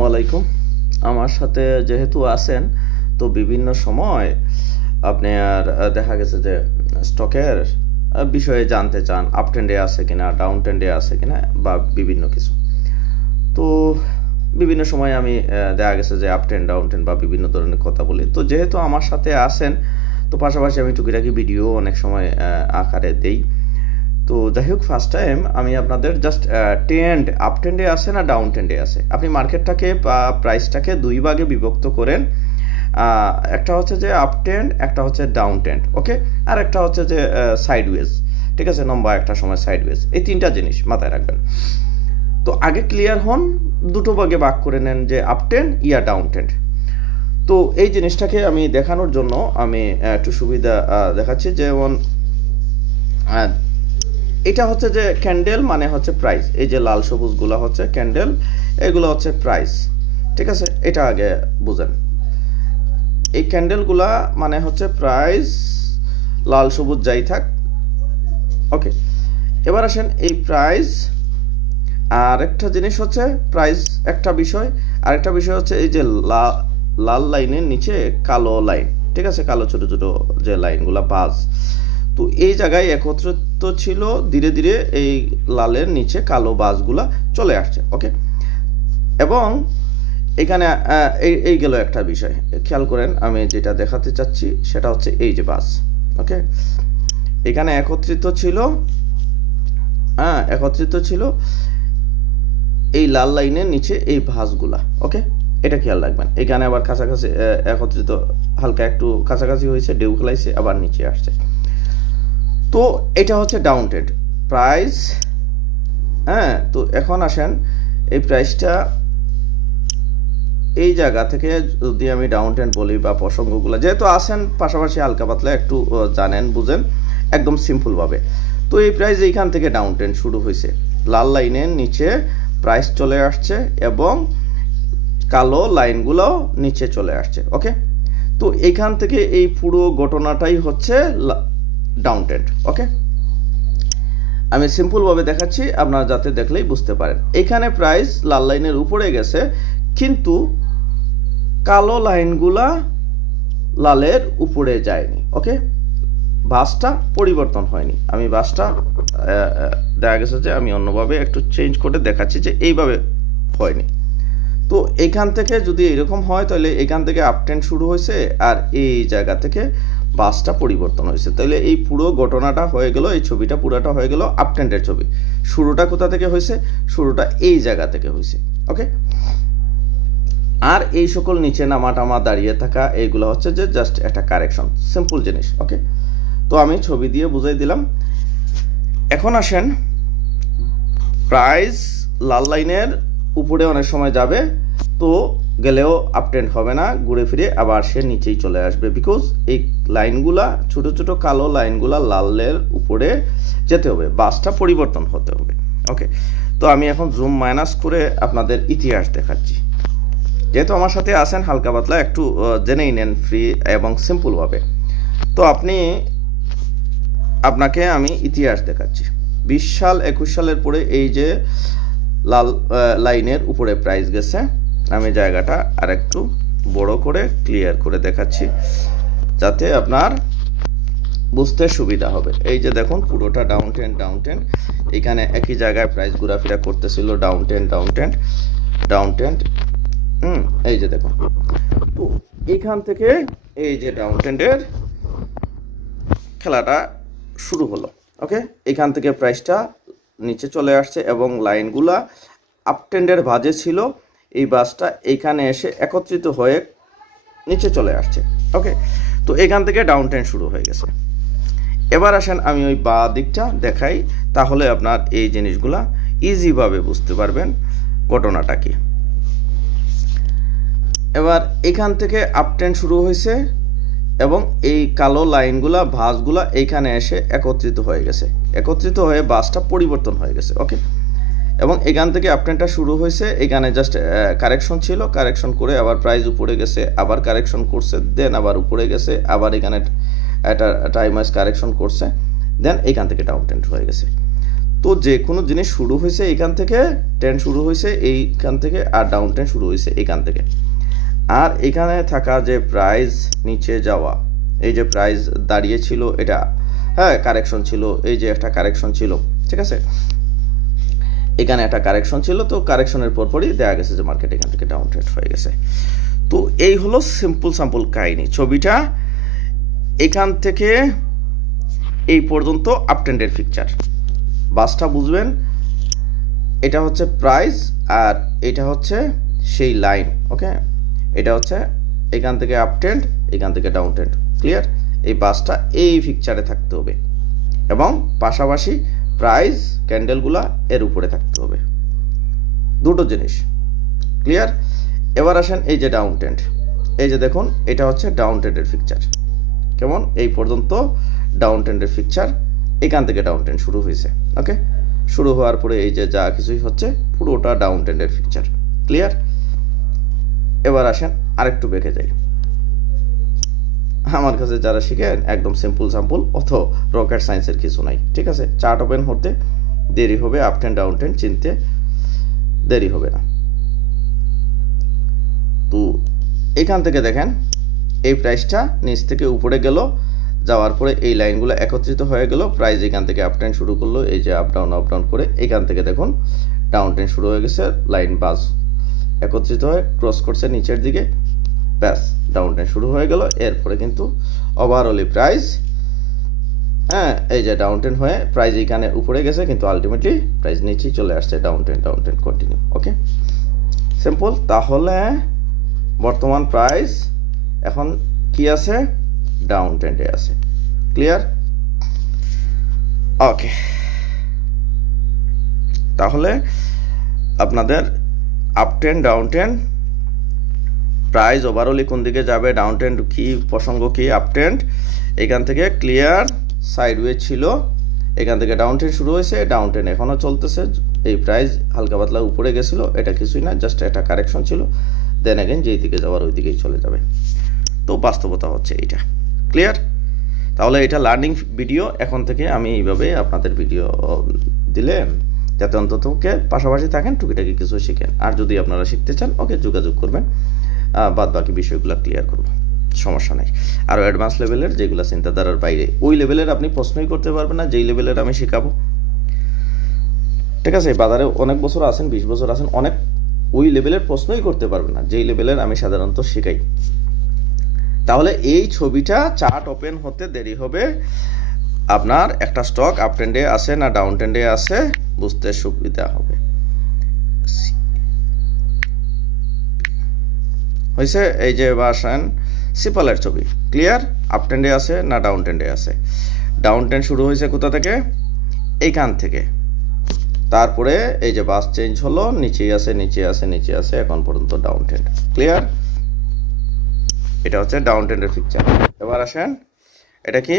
আসসালামু আলাইকুম। আমার সাথে যেহেতু আছেন, তো বিভিন্ন সময় আপনার দেখা গেছে যে স্টকের বিষয়ে জানতে চান, আপ ট্রেন্ডে আছে কিনা, ডাউন ট্রেন্ডে আছে কিনা, বা বিভিন্ন কিছু। তো বিভিন্ন সময় আমি দেখা গেছে যে আপ ট্রেন্ড, ডাউন ট্রেন্ড বা বিভিন্ন ধরনের কথা বলি। তো যেহেতু আমার সাথে আছেন, তো পাশাপাশি আমি টুকিটাকি ভিডিও অনেক সময় আকারে দেই। তো যাই হোক, ফার্স্ট টাইম আমি আপনাদের জাস্ট ট্রেন্ড আপ ট্রেন্ডে আছে না ডাউন ট্রেন্ডে আছে, আপনি মার্কেটটাকে বা প্রাইসটাকে দুই ভাগে বিভক্ত করেন। একটা হচ্ছে যে আপ ট্রেন্ড, একটা হচ্ছে ডাউন ট্রেন্ড, ওকে। আর একটা হচ্ছে যে সাইডওয়েজ, ঠিক আছে, লম্বা একটা সময় সাইডওয়েজ। এই তিনটা জিনিস মাথায় রাখবেন। তো আগে ক্লিয়ার হন, দুটো ভাগে ভাগ করে নেন যে আপ ট্রেন্ড ইয়া ডাউন ট্রেন্ড। তো এই জিনিসটাকে আমি দেখানোর জন্য আমি একটু সুবিধা দেখাচ্ছি। যেমন এটা হচ্ছে যে ক্যান্ডেল মানে হচ্ছে প্রাইস, এই যে লাল সবুজগুলো হচ্ছে ক্যান্ডেল, এগুলো হচ্ছে প্রাইস, ঠিক আছে। এটা আগে বুঝেন, এই ক্যান্ডেলগুলা মানে হচ্ছে প্রাইস, লাল সবুজ যাই থাক, ওকে। এবার আসেন এই প্রাইস, আর একটা জিনিস হচ্ছে প্রাইস একটা বিষয়, আর একটা বিষয় হচ্ছে এই যে লাল লাইনের নিচে কালো লাইন, ঠিক আছে, কালো ছোট ছোট যে লাইনগুলা বাস। তো এই জায়গায় একত্রিত ছিল, ধীরে ধীরে এই লালের নিচে কালো বাসগুলা চলে আসছে, ওকে। এবং এখানে এই গেল একটা বিষয়, খেয়াল করেন আমি যেটা দেখাতে চাচ্ছি সেটা হচ্ছে এই যে বাস, ওকে। এখানে একত্রিত ছিল, একত্রিত ছিল এই লাল লাইনের নিচে এই ভাঁজগুলা, ওকে। এটা খেয়াল রাখবেন। এখানে আবার কাছাকাছি একত্রিত, হালকা একটু কাছাকাছি হয়েছে, ঢেউ খেলাইছে, আবার নিচে আসছে। তো এটা হচ্ছে ডাউন ট্রেন্ড প্রাইস। তো এখন আসেন এই প্রাইসটা এই জায়গা থেকে যদি আমি ডাউন ট্রেন্ড বলি, বা প্রসঙ্গগুলো যেহেতু আসেন পাশাপাশি হালকা পাতলা একটু জানেন বুঝেন একদম সিম্পলভাবে। তো এই প্রাইস এইখান থেকে ডাউন ট্রেন্ড শুরু হয়েছে, লাল লাইনের নিচে প্রাইস চলে আসছে এবং কালো লাইনগুলো নিচে চলে আসছে, ওকে। তো এইখান থেকে এই পুরো ঘটনাটাই হচ্ছে ডাউন ট্রেন্ড, ওকে। আমি সিম্পলভাবে দেখাচ্ছি, আপনারা যাতে দেখলেই বুঝতে পারেন। এখানে প্রাইস লাল লাইনের উপরে গেছে, কিন্তু কালো লাইনগুলা লালের উপরে যায়নি, ওকে। বাসটা পরিবর্তন হয়নি। আমি বাসটা দেখা গেছে যে আমি অন্যভাবে একটু চেঞ্জ করে দেখাচ্ছি যে এইভাবে হয়নি। তো এখান থেকে যদি এরকম হয়, তাহলে এখান থেকে আপ ট্রেন্ড শুরু হয়েছে, আর এই জায়গা থেকে বাসটা পরিবর্তন হয়েছে। তাহলে এই পুরো ঘটনাটা হয়ে গেল, এই ছবিটা পুরাটা হয়ে গেল আপ ট্রেন্ডের ছবি। শুরুটা কোথা থেকে হয়েছে? শুরুটা এই জায়গা থেকে হয়েছে, ওকে। আর এই সকল নিচে নামা টামা দাঁড়িয়ে থাকা এইগুলো হচ্ছে যে জাস্ট একটা কারেকশন, সিম্পল জিনিস, ওকে। তো আমি ছবি দিয়ে বুঝাই দিলাম। এখন আসেন, প্রাইস লাল লাইনের উপরে অনেক সময় যাবে, তো গেলেও আপ ট্রেন্ড হবে না, ঘুরে ফিরে আবার সে নিচেই চলে আসবে, বিকজ এই লাইনগুলা ছোট ছোট কালো লাইনগুলা লালের উপরে যেতে হবে, বাসটা পরিবর্তন হতে হবে, ওকে। তো আমি এখন জুম মাইনাস করে আপনাদের ইতিহাস দেখাচ্ছি। যেহেতু আমার সাথে আছেন, হালকা পাতলা একটু জেনেই নেন ফ্রি এবং সিম্পলভাবে। তো আপনাকে আমি ইতিহাস দেখাচ্ছি। 20 সাল 21 সালের পরে এই যে লাল লাইনের উপরে প্রাইস গেছে, আমি জায়গাটা আর একটু বড় করে ক্লিয়ার করে দেখাচ্ছি যাতে আপনার বুঝতে সুবিধা হবে। এই যে দেখুন, পুরোটা ডাউন ট্রেন্ড, ডাউন ট্রেন্ড। এখানে একই জায়গায় প্রাইস ঘোরাফেরা করতেছিল, down trend, down trend, down trend. এই যে দেখুন, তো এইখান থেকে এই যে ডাউন ট্রেন্ডের খেলাটা শুরু হলো, ওকে। এখান থেকে প্রাইসটা নিচে চলে আসছে এবং লাইনগুলা আপ ট্রেন্ডের ভাঁজে ছিল, এই বাসটা এইখানে এসে একত্রিত হয়ে নিচে চলে আসছে, ওকে। তো এখান থেকে ডাউন ট্রেন্ড শুরু হয়ে গেছে। এবার আসেন আমি ওই বা দিকটা দেখাই, তাহলে আপনার এই জিনিসগুলা ইজিভাবে বুঝতে পারবেন ঘটনাটা কি। এবার এখান থেকে আপ ট্রেন্ড শুরু হয়েছে এবং এই কালো লাইনগুলা ভাঁজগুলা এইখানে এসে একত্রিত হয়ে গেছে, একত্রিত হয়ে বাসটা পরিবর্তন হয়ে গেছে, ওকে। এবং এখান থেকে আপ ট্রেন্ডটা শুরু হয়েছে, এখানে জাস্ট কারেকশন ছিল, কারেকশন করে আবার প্রাইস উপরে গেছে, আবার কারেকশন করছে, দেন আবার উপরে গেছে, আবার এখানে একটা টাইম ওয়াইজ কারেকশন করছে, দেন এখান থেকে ডাউন ট্রেন্ড হয়ে গেছে। তো যে কোনো জিনিস শুরু হয়েছে এইখান থেকে, ট্রেন্ড শুরু হয়েছে এইখান থেকে, আর ডাউন ট্রেন্ড শুরু হয়েছে এইখান থেকে। আর এখানে থাকা যে প্রাইস নিচে যাওয়া, এই যে প্রাইস দাঁড়িয়ে ছিল এটা, হ্যাঁ কারেকশন ছিল, এই যে একটা কারেকশন ছিল, ঠিক আছে, এখানে একটা কারেকশন ছিল, তো কারেকশনের পরপরই দেখা গেছে যে মার্কেট এখান থেকে ডাউন ট্রেন্ড হয়ে গেছে। তো এই হলো সিম্পল কাহিনী। ছবিটা এখান থেকে এই পর্যন্ত আপ ট্রেন্ডের পিকচার, বাসটা বুঝবেন। এটা হচ্ছে প্রাইস আর এটা হচ্ছে সেই লাইন, ওকে। এটা হচ্ছে এখান থেকে আপ ট্রেন্ড, এখান থেকে ডাউন ট্রেন্ড, ক্লিয়ার। এই বাসটা এই পিকচারে থাকতে হবে এবং পাশাপাশি প্রাইস ক্যান্ডেলগুলা এর উপরে থাকতে হবে, দুটো জিনিস, ক্লিয়ার। এবার আসেন এই যে ডাউন ট্রেন্ড, এই যে দেখুন এটা হচ্ছে ডাউন ট্রেন্ডের পিকচার, কেমন এই পর্যন্ত ডাউন ট্রেন্ডের পিকচার, এখান থেকে ডাউন ট্রেন্ড শুরু হয়েছে, ওকে। শুরু হওয়ার পরে এই যে যা কিছুই হচ্ছে পুরোটা ডাউন ট্রেন্ডের পিকচার, ক্লিয়ার। এবার আসেন আরেকটু বেঁকে যাই। আমার কাছে যারা শিখেন একদম সিম্পল অত রকেট সায়েন্সের কিছু নাই, ঠিক আছে। চার্ট ওপেন হতে দেরি হবে, আপ ট্রেন্ড ডাউন ট্রেন্ড চিনতে দেরি হবে না। তো এখান থেকে দেখেন এই প্রাইসটা নিচ থেকে উপরে গেল, যাওয়ার পরে এই লাইনগুলো একত্রিত হয়ে গেল, প্রাইস এখান থেকে আপ ট্রেন্ড শুরু করলো, এই যে আপ ডাউন করে এখান থেকে দেখুন ডাউন ট্রেন্ড শুরু হয়ে গেছে, লাইন বাস একত্রিত হয়ে ক্রস করছে নিচের দিকে, ব্যাস ডাউন ট্রেন্ড শুরু হয়ে গেল। এরপরে কিন্তু ওভারঅলি প্রাইস, হ্যাঁ এই যে ডাউন ট্রেন্ড হয়ে প্রাইস এখানে উপরে গেছে, কিন্তু আলটিমেটলি প্রাইস নিচেই চলে আসছে, down trend continue, okay simple. তাহলে বর্তমান প্রাইস এখন কি আছে, ডাউন ট্রেন্ডে আছে, ক্লিয়ার, ওকে। তাহলে আপনাদের up trend down trend, price overally কোন দিকে যাবে, ডাউন ট্রেন্ড কি প্রসঙ্গ কি, আপ ট্রেন্ড এখান থেকে ক্লিয়ার সাইডওয়ে ছিল, এখান থেকে ডাউন ট্রেন্ড শুরু হয়েছে, ডাউন ট্রেন্ড এখনও চলতেছে, এই প্রাইস হালকা পাতলা উপরে গেছিলো, এটা কিছুই না, জাস্ট একটা কারেকশন ছিল, দেন এগেন যেই দিকে যাওয়ার ওই দিকেই চলে যাবে। তো বাস্তবতা হচ্ছে এইটা, ক্লিয়ার। তাহলে এটা লার্নিং ভিডিও, এখন থেকে আমি এইভাবে আপনাদের ভিডিও দিলে যাতে অন্ততকে পাশাপাশি থাকেন, টুকিটাকি কিছু শিখেন। আর যদি আপনারা শিখতে চান ওকে যোগাযোগ করবেন, বাদ বাকি বিষয়গুলো ক্লিয়ার করব, সমস্যা নেই। আরও অ্যাডভান্স লেভেলের যেগুলো চিন্তাধারার বাইরে, ওই লেভেলের আপনি প্রশ্নই করতে পারবেন না যেই লেভেলের আমি শেখাবো, ঠিক আছে। বাজারে অনেক বছর আছেন, 20 বছর আছেন, অনেক ওই লেভেলের প্রশ্নই করতে পারবেন না যেই লেভেলের আমি সাধারণত শেখাই। তাহলে এই ছবিটা চার্ট ওপেন হতে দেরি হবে, আপনার একটা স্টক আপ ট্রেন্ডে আছে না ডাউন ট্রেন্ডে আছে বুঝতে সুবিধা হবে, হয়েছে। এই যে বাসান সিম্পলের ছবি, ক্লিয়ার, আপ ট্রেন্ডে আছে না ডাউন ট্রেন্ডে আছে, ডাউন ট্রেন্ড শুরু হয়েছে কোথা থেকে, এইখান থেকে, তারপরে এই যে বাস চেঞ্জ হলো, নিচেই আছে নিচে আছে, এখন পর্যন্ত ডাউন ট্রেন্ড, ক্লিয়ার। এটা হচ্ছে ডাউন ট্রেন্ডের পিকচার। এবার আসেন এটা কি,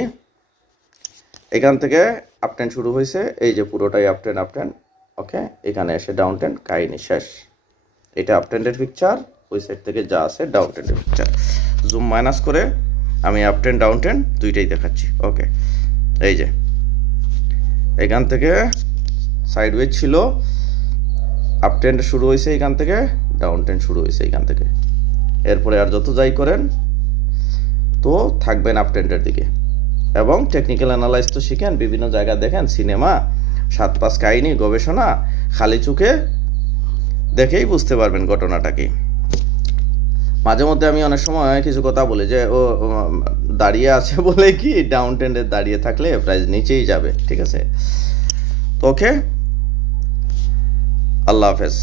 এখান থেকে আপ ট্রেন্ড শুরু হয়েছে, এই যে পুরোটাই আপ ট্রেন্ড, ওকে। এখানে এসে ডাউন ট্রেন্ড, কাহিনী শেষ। এটা আপ ট্রেন্ডের পিকচার, ওই সাইড থেকে যা আছে ডাউন ট্রেন্ডের পিকচার। জুম মাইনাস করে আমি আপ ট্রেন্ড ডাউন ট্রেন্ড দুইটাই দেখাচ্ছি, ওকে। এই যে এখান থেকে সাইডওয়ে ছিল, আপ ট্রেন্ড শুরু হয়েছে এখান থেকে, ডাউন ট্রেন্ড শুরু হয়েছে এখান থেকে, এরপরে আর যত যাই করেন তো থাকবেন আপ ট্রেন্ডের দিকে। এবং টেকনিক্যাল অ্যানালাইজ তো শিখেন, বিভিন্ন জায়গা দেখেন, সিনেমা 7-5 কাহিনী গবেষণা, খালি চোখে দেখেই বুঝতে পারবেন ঘটনাটা কি। মাঝে মধ্যে আমি অনেক সময় কিছু কথা বলি যে ও দাঁড়িয়ে আছে বলে কি ডাউন ট্রেন্ডে দাঁড়িয়ে থাকলে প্রাইস নিচেই যাবে, ঠিক আছে। তো ওকে, আল্লাহ হাফেজ।